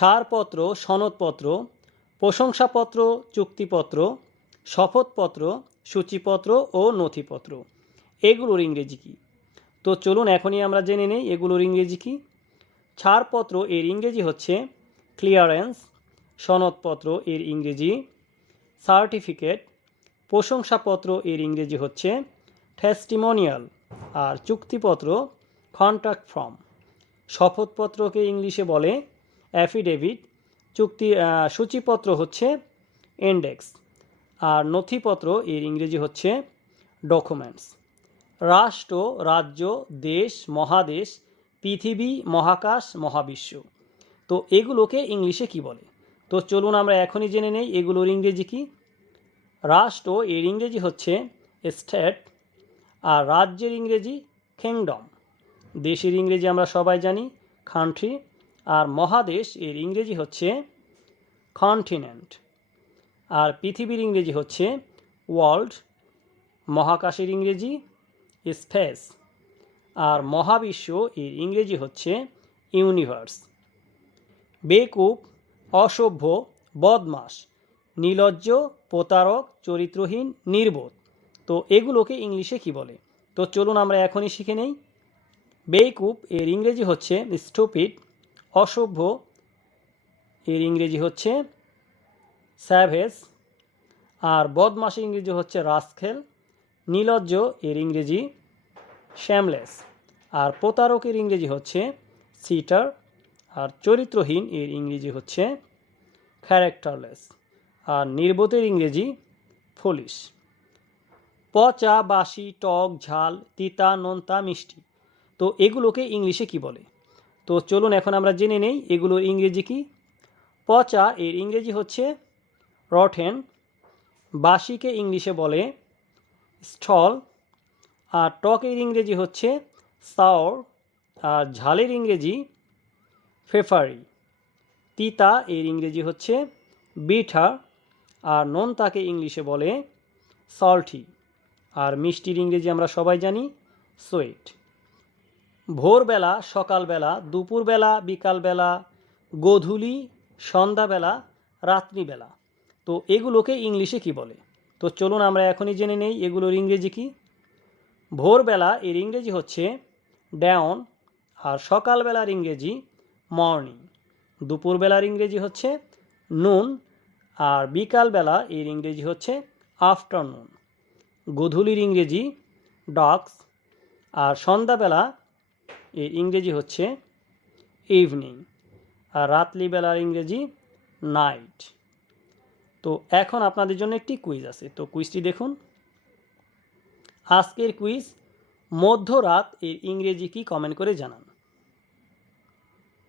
ছাড়পত্র, সনদপত্র, প্রশংসাপত্র, চুক্তিপত্র, শপথপত্র, সূচিপত্র ও নথিপত্র। এগুলোর ইংরেজি কী? তো চলুন এখনই আমরা জেনে নেই এগুলোর ইংরেজি কী। ছাড়পত্র এর ইংরেজি হচ্ছে ক্লিয়ারেন্স, সনদপত্র এর ইংরেজি সার্টিফিকেট, প্রশংসাপত্র এর ইংরেজি হচ্ছে টেস্টিমোনিয়াল, আর চুক্তিপত্র কন্ট্রাক্ট ফর্ম। শপথপত্রকে ইংলিশে বলে অ্যাফিডেভিট, সূচিপত্র হচ্ছে ইন্ডেক্স, আর নথিপত্র এর ইংরেজি হচ্ছে ডকুমেন্টস। রাষ্ট্র, রাজ্য, দেশ, মহাদেশ, পৃথিবী, মহাকাশ, মহাবিশ্ব। তো এগুলোকে ইংলিশে কি বলে? তো চলুন আমরা এখনই জেনে নেই এগুলোর ইংরেজি কী। রাষ্ট্র এর ইংরেজি হচ্ছে স্টেট, আর রাজ্যের ইংরেজি কিংডম। দেশের ইংরেজি আমরা সবাই জানি কান্ট্রি, আর মহাদেশ এর ইংরেজি হচ্ছে কন্টিনেন্ট, আর পৃথিবীর ইংরেজি হচ্ছে ওয়ার্ল্ড, মহাকাশের ইংরেজি স্পেস, আর মহাবিশ্ব এর ইংরেজি হচ্ছে ইউনিভার্স। বেকুব, অসভ্য, বদমাস, নির্লজ্জ, প্রতারক, চরিত্রহীন, নির্বোধ। তো এগুলোকে ইংলিশে কি বলে? তো চলুন আমরা এখনই শিখে নেই। বেকুব এর ইংরেজি হচ্ছে স্টুপিড, অসভ্য এর ইংরেজি হচ্ছে স্যাভেজ, আর বদমাসের ইংরেজি হচ্ছে রাস্কেল, নির্লজ্জ এর ইংরেজি শ্যামলেস, আর প্রতারকের ইংরেজি হচ্ছে চিটার, আর চরিত্রহীন এর ইংরেজি হচ্ছে ক্যারেক্টারলেস, আর নির্বোধের ইংরেজি ফুলিশ। পচা, বাসি, টক, ঝাল, তিতা, নোনতা, মিষ্টি। তো এগুলোকে ইংলিশে কি বলে? তো চলুন এখন আমরা জেনে নেই এগুলোর ইংরেজি কি। পচা এর ইংরেজি হচ্ছে রটেন, বাসিকে ইংলিশে বলে স্টল, আর টকের ইংরেজি হচ্ছে সাওর, আর ঝালের ইংরেজি পেপারি। তিতা এর ইংরেজি হচ্ছে বিটার, আর নোনতাকে ইংলিশে বলে সল্টি, আর মিষ্টির ইংরেজি আমরা সবাই জানি সুইট। ভোরবেলা, সকালবেলা, দুপুরবেলা, বিকালবেলা, গোধূলি, সন্ধ্যাবেলা, রাত্রিবেলা। তো এগুলোকে ইংলিশে কি বলে? তো চলুন আমরা এখনই জেনে নেই এগুলোর ইংরেজি কি। ভোরবেলা এর ইংরেজি হচ্ছে ডাউন, আর সকালবেলার ইংরেজি মর্নিং। দুপুরবেলার ইংরেজি হচ্ছে নুন, আর বিকালবেলা এর ইংরেজি হচ্ছে আফটারনুন। গোধূলির ইংরেজি ডাস্ক, আর সন্ধ্যাবেলা এর ইংরেজি হচ্ছে ইভিনিং, আর রাত্রিবেলার ইংরেজি নাইট। তো এখন আপনাদের জন্য একটি কুইজ আছে, তো কুইজটি দেখুন। আজকের কুইজ, মধ্যরাত এর ইংরেজি কি কমেন্ট করে জানান।